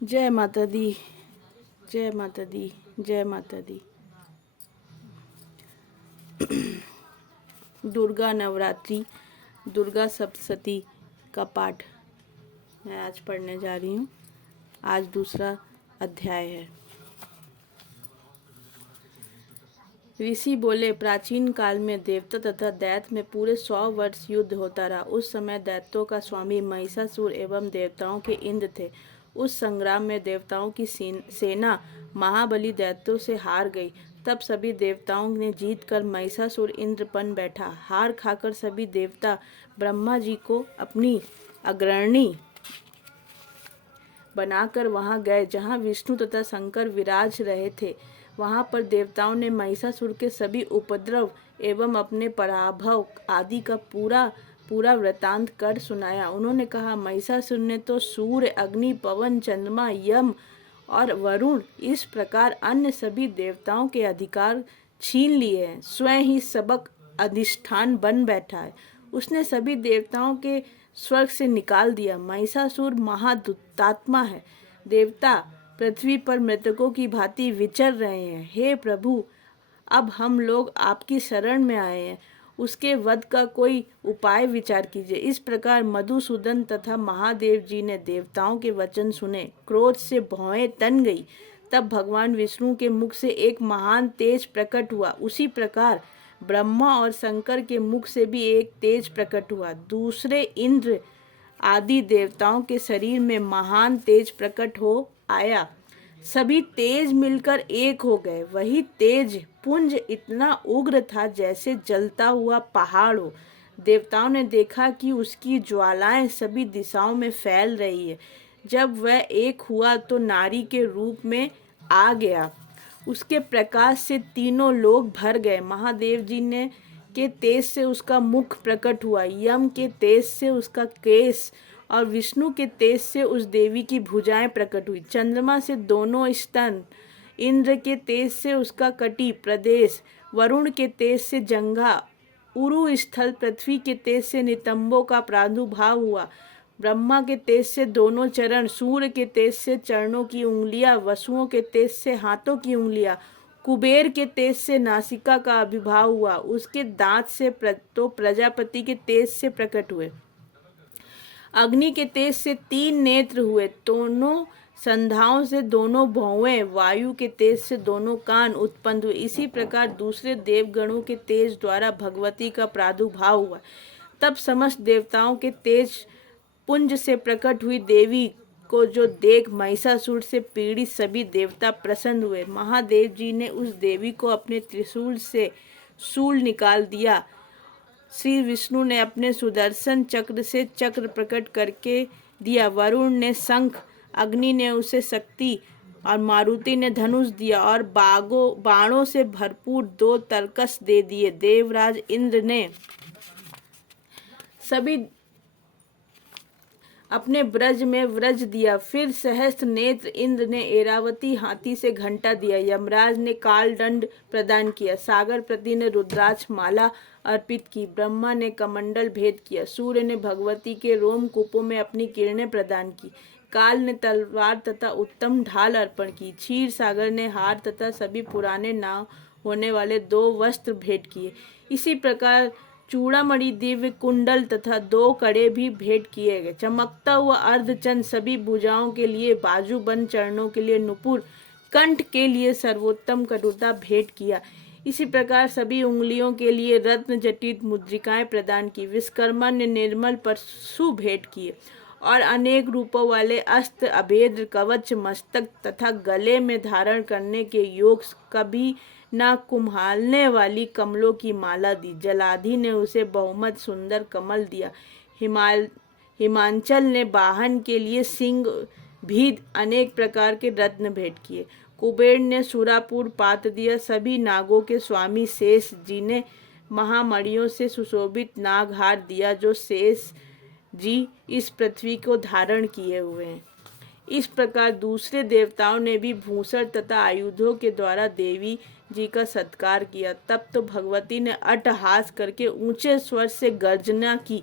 जय माता दी, जय माता दी, जय माता दी। दुर्गा नवरात्रि, दुर्गा सप्तशती का पाठ मैं आज पढ़ने जा रही हूँ। आज दूसरा अध्याय है। ऋषि बोले, प्राचीन काल में देवता तथा दैत्य में पूरे 100 वर्ष युद्ध होता रहा। उस समय दैत्यों का स्वामी महिषासुर एवं देवताओं के इंद्र थे। उस संग्राम में देवताओं की सेना महाबली दैत्यों से हार गई। तब सभी देवताओं ने जीत कर महिषासुर इंद्र बन बैठा। हार खाकर सभी देवता ब्रह्मा जी को अपनी अग्रणी बनाकर वहां गए जहां विष्णु तथा शंकर विराज रहे थे। वहां पर देवताओं ने महिषासुर के सभी उपद्रव एवं अपने पराभव आदि का पूरा वृतांत कर सुनाया। उन्होंने कहा, महिषासुर ने तो सूर्य, अग्नि, पवन, चंद्रमा, यम और वरुण इस प्रकार अन्य सभी देवताओं के अधिकार छीन लिए हैं। स्वयं ही सबक अधिष्ठान बन बैठा है। उसने सभी देवताओं के स्वर्ग से निकाल दिया। महिषासुर महादुत्तात्मा है। देवता पृथ्वी पर मृतकों की भांति विचर रहे हैं। हे प्रभु, अब हम लोग आपकी शरण में आए हैं। उसके वध का कोई उपाय विचार कीजिए। इस प्रकार मधुसूदन तथा महादेव जी ने देवताओं के वचन सुने। क्रोध से भौहें तन गई। तब भगवान विष्णु के मुख से एक महान तेज प्रकट हुआ। उसी प्रकार ब्रह्मा और शंकर के मुख से भी एक तेज प्रकट हुआ। दूसरे इंद्र आदि देवताओं के शरीर में महान तेज प्रकट हो आया। सभी तेज मिलकर एक हो गए। वही तेज पुंज इतना उग्र था जैसे जलता हुआ पहाड़ हो। देवताओं ने देखा कि उसकी ज्वालाएं सभी दिशाओं में फैल रही है। जब वह एक हुआ तो नारी के रूप में आ गया। उसके प्रकाश से तीनों लोग भर गए। महादेव जी ने के तेज से उसका मुख प्रकट हुआ। यम के तेज से उसका केस और विष्णु के तेज से उस देवी की भुजाएं प्रकट हुई। चंद्रमा से दोनों स्तन, इंद्र के तेज से उसका कटी प्रदेश, वरुण के तेज से जंघा, उरु स्थल, पृथ्वी के तेज से नितंबों का प्रादुर्भाव हुआ। ब्रह्मा के तेज से दोनों चरण, सूर्य के तेज से चरणों की उंगलियां, वसुओं के तेज से हाथों की उंगलियां, कुबेर के तेज से नासिका का आविर्भाव हुआ। उसके दांत से तो प्रजापति के तेज से प्रकट हुए। अग्नि के तेज से 3 नेत्र हुए। दोनों संध्याओं से दोनों भौवें, वायु के तेज से दोनों कान उत्पन्न हुए। इसी प्रकार दूसरे देवगणों के तेज द्वारा भगवती का प्रादुर्भाव हुआ। तब समस्त देवताओं के तेज पुंज से प्रकट हुई देवी को जो देख महिषासुर से पीड़ित सभी देवता प्रसन्न हुए। महादेव जी ने उस देवी को अपने त्रिशूल से शूल निकाल दिया। श्री विष्णु ने अपने सुदर्शन चक्र से चक्र प्रकट करके दिया। वरुण ने शंख, अग्नि ने उसे शक्ति और मारुति ने धनुष दिया और बाणों से भरपूर 2 तरकस दे दिए। देवराज इंद्र ने सभी अपने ब्रज में व्रज दिया। फिर सहस्त्र नेत्र इंद्र ने एरावती हाथी से घंटा दिया। यमराज ने काल दंड प्रदान किया। सागरपति ने रुद्राक्ष माला अर्पित की। ब्रह्मा ने कमंडल भेद किया। सूर्य ने भगवती के रोमकूपों में अपनी किरणें प्रदान की। काल ने तलवार तथा उत्तम ढाल अर्पण की। क्षीर सागर ने हार तथा सभी पुराने नाव होने वाले 2 वस्त्र भेंट किए। इसी प्रकार चूड़ामणि, दिव्य कुंडल तथा 2 कड़े भी भेंट किए गए। चमकता हुआ अर्धचंद्र सभी भुजाओं के लिए, बाजूबंद चरणों के लिए नुपुर, कंठ के लिए सर्वोत्तम कटुता भेंट किया। इसी प्रकार सभी उंगलियों के लिए रत्न जटित मुद्रिकाएं प्रदान की। विश्वकर्मा ने निर्मल परशु भेंट किए और अनेक रूपों वाले अस्त्र, अभेद्य कवच, मस्तक तथा गले में धारण करने के योग कभी ना कुम्हालने वाली कमलों की माला दी। जलाधि ने उसे बहुमत सुंदर कमल दिया। हिमांचल ने वाहन के लिए सिंह भी अनेक प्रकार के रत्न भेंट किए। कुबेर ने सुरापुर पात दिया। सभी नागों के स्वामी शेष जी ने महामणियों से सुशोभित नागहार दिया जो शेष जी इस पृथ्वी को धारण किए हुए हैं। इस प्रकार दूसरे देवताओं ने भी भूषण तथा आयुधों के द्वारा देवी जी का सत्कार किया। तब तो भगवती ने अट्टहास करके ऊंचे स्वर से गर्जना की।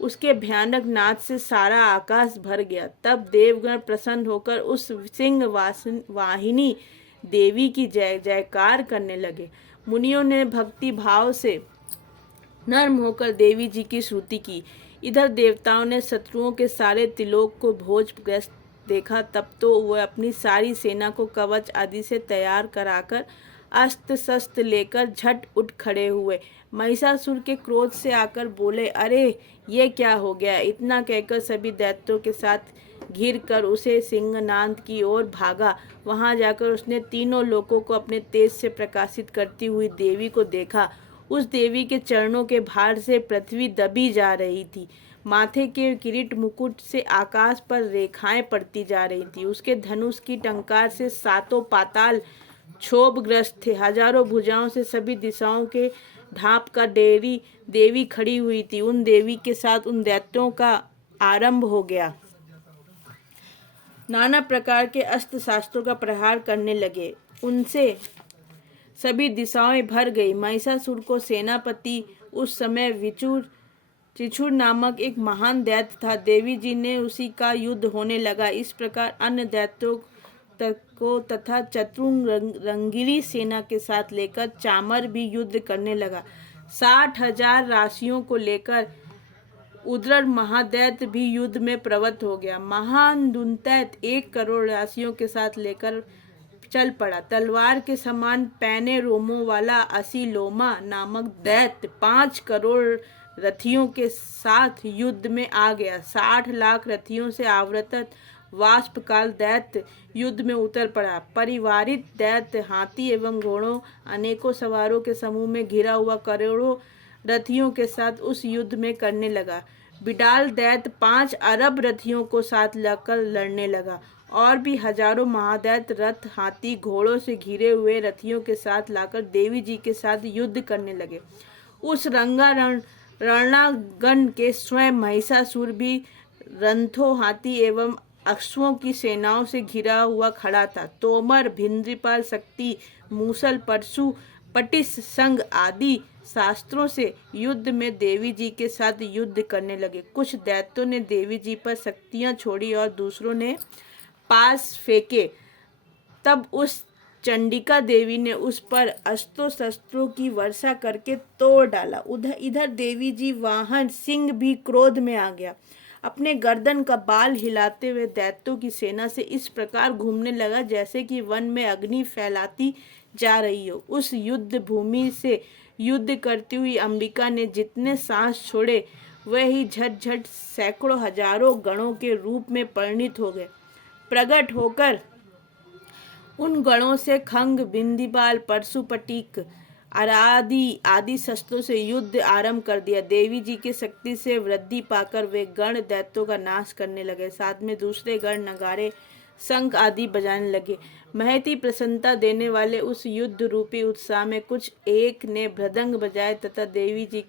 उसके भयानक नाद से सारा आकाश भर गया। तब देवगण प्रसन्न होकर उस सिंह वाहिनी देवी की जय जयकार करने लगे। मुनियों ने भक्ति भाव से नर्म होकर देवी जी की स्तुति की। इधर देवताओं ने शत्रुओं के सारे त्रिलोक को भोजग्रस्त देखा। तब तो वह अपनी सारी सेना को कवच आदि से तैयार कराकर अस्त्र शस्त्र लेकर झट उठ खड़े हुए। महिषासुर के क्रोध से आकर बोले, अरे ये क्या हो गया। इतना कहकर सभी दैत्यों के साथ घिर कर उसे सिंहनाद की ओर भागा। वहां जाकर उसने तीनों लोकों को अपने तेज से प्रकाशित करती हुई देवी को देखा। उस देवी के चरणों के भार से पृथ्वी दबी जा रही थी। माथे के किरीट मुकुट से आकाश पर रेखाएं पड़ती जा रही थी। उसके धनुष की टंकार से सातों पाताल क्षोभग्रस्त थे। हजारों भुजाओं से सभी दिशाओं के ढांप का डेरी देवी खड़ी हुई थी। उन देवी के साथ उन दैत्यों का आरंभ हो गया। नाना प्रकार के अस्त्र शास्त्रों का प्रहार करने लगे। उनसे सभी दिशाएं भर गई। महिषासुर को सेनापति उस समय त्रिशूर नामक एक महान दैत्य था। देवी जी ने उसी का युद्ध होने लगा। इस प्रकार अन्य दैत्यों को तथा चतुरंगिणी सेना के साथ लेकर चामर भी युद्ध करने लगा। 60,000 राशियों को लेकर उद्र महादैत्य भी युद्ध में प्रवृत्त हो गया। महान दुंदैत्य 1 करोड़ राशियों के साथ लेकर चल पड़ा। तलवार के समान पैने रोमों वाला असीलोमा नामक दैत्य 5 करोड़ रथियों के साथ युद्ध में आ गया। 60 लाख रथियों से आवृत वाष्पकाल दैत्य युद्ध में उतर पड़ा। परिवारित दैत्य हाथी एवं घोड़ों अनेकों सवारों के समूह में घिरा हुआ करोड़ों रथियों के साथ उस युद्ध में करने लगा। बिडाल दैत्य 5 अरब रथियों को साथ लेकर लड़ने लगा। और भी हजारों महादैत्य रथ हाथी घोड़ों से घिरे हुए रथियों के साथ लाकर देवी जी के साथ युद्ध करने लगे। उस रणांगण के स्वयं महिषासुर भी रंथों हाथी एवं अश्वों की सेनाओं से घिरा हुआ खड़ा था। तोमर, भिंद्रीपाल, शक्ति, मूसल, परशु, पटिस, संग आदि शास्त्रों से युद्ध में देवी जी के साथ युद्ध करने लगे। कुछ दैत्यों ने देवी जी पर शक्तियां छोड़ी और दूसरों ने पास फेंके। तब उस चंडिका देवी ने उस पर अस्त्रों शस्त्रों की वर्षा करके तोड़ डाला। इधर देवी जी वाहन सिंह भी क्रोध में आ गया। अपने गर्दन का बाल हिलाते हुए दैत्यों की सेना से इस प्रकार घूमने लगा जैसे कि वन में अग्नि फैलाती जा रही हो। उस युद्ध भूमि से युद्ध करती हुई अंबिका ने जितने सांस छोड़े वह ही झट सैकड़ों हजारों गणों के रूप में परिणित हो गए। प्रकट होकर उन गणों से खंग, बिंदीपाल, परशुपटिक आदि शस्त्रों से युद्ध आरंभ कर दिया। देवी जी की शक्ति से वृद्धि पाकर वे गण दैत्यों का नाश करने लगे। साथ में दूसरे गण नगाड़े, शंख आदि बजाने लगे। महती प्रसन्नता देने वाले उस युद्ध रूपी उत्साह में कुछ एक ने मृदंग बजाए तथा देवी जी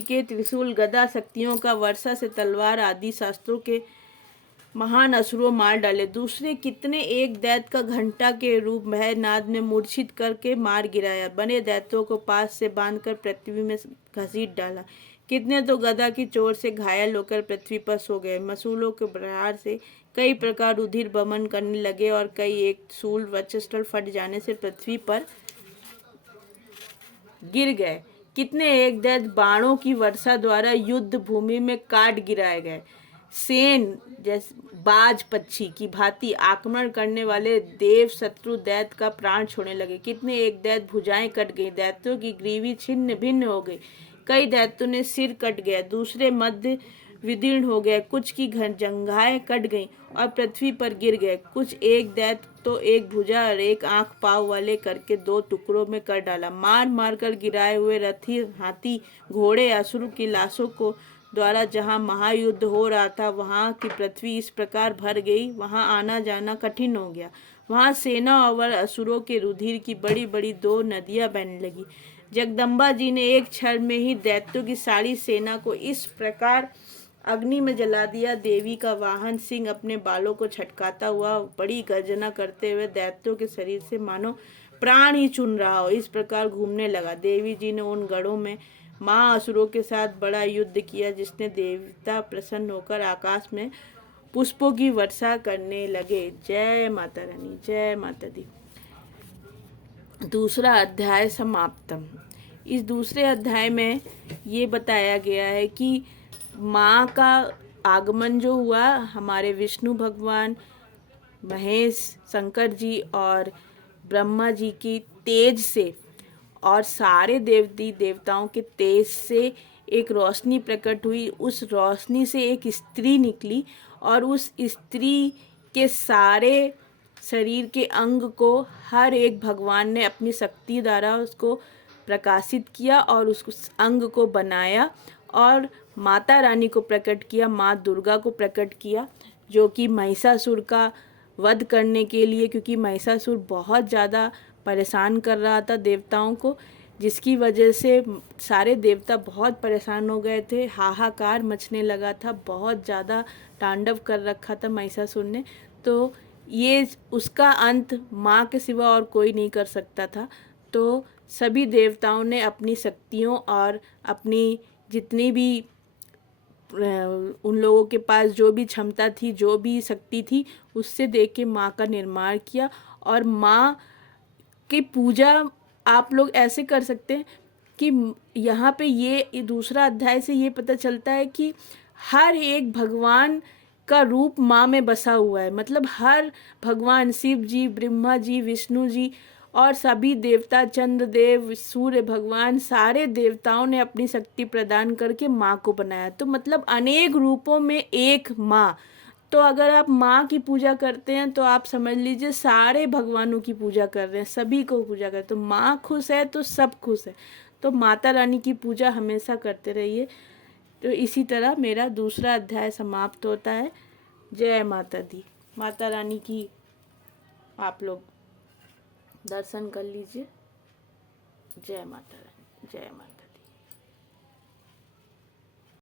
के त्रिशूल गदा शक्तियों का वर्षा से तलवार आदि शास्त्रों के महान असुरों मार डाले। दूसरे कितने एक दैत्य का घंटा के रूप में नाद में मूर्छित करके मार गिराया। बने दैत्यों को पास से बांधकर पृथ्वी में घसीट डाला। कितने तो गदा की चोट से घायल होकर पृथ्वी पर सो गए। मसूलों के प्रहार से कई प्रकार रुधिर बमन करने लगे और कई एक शूल वक्षस्थल फट जाने से पृथ्वी पर गिर गए। कितने एक दैत्य बाणों की वर्षा द्वारा युद्ध भूमि में काट गिराए गए। सेन जैसे बाज पक्षी की भांति आक्रमण करने वाले देव शत्रु दैत्य का प्राण छोड़ने लगे। कितने एक दैत्य भुजाएं कट गई, दैत्यों की ग्रीवी छिन्न भिन्न हो गई। कई दैत्यों ने सिर कट गया, दूसरे मध्य विदीर्ण हो गए, कुछ की जंघाएं कट गईं और पृथ्वी पर गिर गए। कुछ एक दैत्य तो एक भुजा और एक आंख पाव वाले करके 2 टुकड़ों में कर डाला। मार कर गिराए हुए रथी, हाथी, घोड़े, असुर की लाशों को द्वारा जहाँ महायुद्ध हो रहा था वहाँ की पृथ्वी इस प्रकार भर गई, वहाँ आना जाना कठिन हो गया। वहाँ सेना और असुरों के रुधिर की बड़ी बड़ी 2 नदियाँ बहने लगी। जगदम्बा जी ने एक क्षण में ही दैत्यों की सारी सेना को इस प्रकार अग्नि में जला दिया। देवी का वाहन सिंह अपने बालों को छटकाता हुआ बड़ी गर्जना करते हुए दैत्यों के शरीर से मानो प्राण ही चुन रहा हो इस प्रकार घूमने लगा। देवी जी ने उन गणों में माँ असुरों के साथ बड़ा युद्ध किया, जिसने देवता प्रसन्न होकर आकाश में पुष्पों की वर्षा करने लगे। जय माता रानी, जय माता दी। दूसरा अध्याय समाप्तम। इस दूसरे अध्याय में ये बताया गया है कि माँ का आगमन जो हुआ हमारे विष्णु भगवान, महेश, शंकर जी और ब्रह्मा जी की तेज से और सारे देवती देवताओं के तेज से एक रोशनी प्रकट हुई। उस रोशनी से एक स्त्री निकली और उस स्त्री के सारे शरीर के अंग को हर एक भगवान ने अपनी शक्ति द्वारा उसको प्रकाशित किया और उस अंग को बनाया और माता रानी को प्रकट किया, माँ दुर्गा को प्रकट किया, जो कि महिषासुर का वध करने के लिए, क्योंकि महिषासुर बहुत ज़्यादा परेशान कर रहा था देवताओं को, जिसकी वजह से सारे देवता बहुत परेशान हो गए थे। हाहाकार मचने लगा था, बहुत ज़्यादा तांडव कर रखा था महिषासुर ने। तो ये उसका अंत माँ के सिवा और कोई नहीं कर सकता था। तो सभी देवताओं ने अपनी शक्तियों और अपनी जितनी भी उन लोगों के पास जो भी क्षमता थी, जो भी शक्ति थी, उससे देख के माँ का निर्माण किया। और माँ की पूजा आप लोग ऐसे कर सकते हैं कि यहाँ पे ये दूसरा अध्याय से ये पता चलता है कि हर एक भगवान का रूप माँ में बसा हुआ है। मतलब हर भगवान, शिव जी, ब्रह्मा जी, विष्णु जी और सभी देवता, चंद्रदेव, सूर्य भगवान, सारे देवताओं ने अपनी शक्ति प्रदान करके माँ को बनाया। तो मतलब अनेक रूपों में एक माँ। तो अगर आप माँ की पूजा करते हैं तो आप समझ लीजिए सारे भगवानों की पूजा कर रहे हैं, सभी को पूजा कर रहे हैं। तो माँ खुश है तो सब खुश है। तो माता रानी की पूजा हमेशा करते रहिए। तो इसी तरह मेरा दूसरा अध्याय समाप्त होता है। जय माता दी। माता रानी की आप लोग दर्शन कर लीजिए। जय माता रानी, जय माता।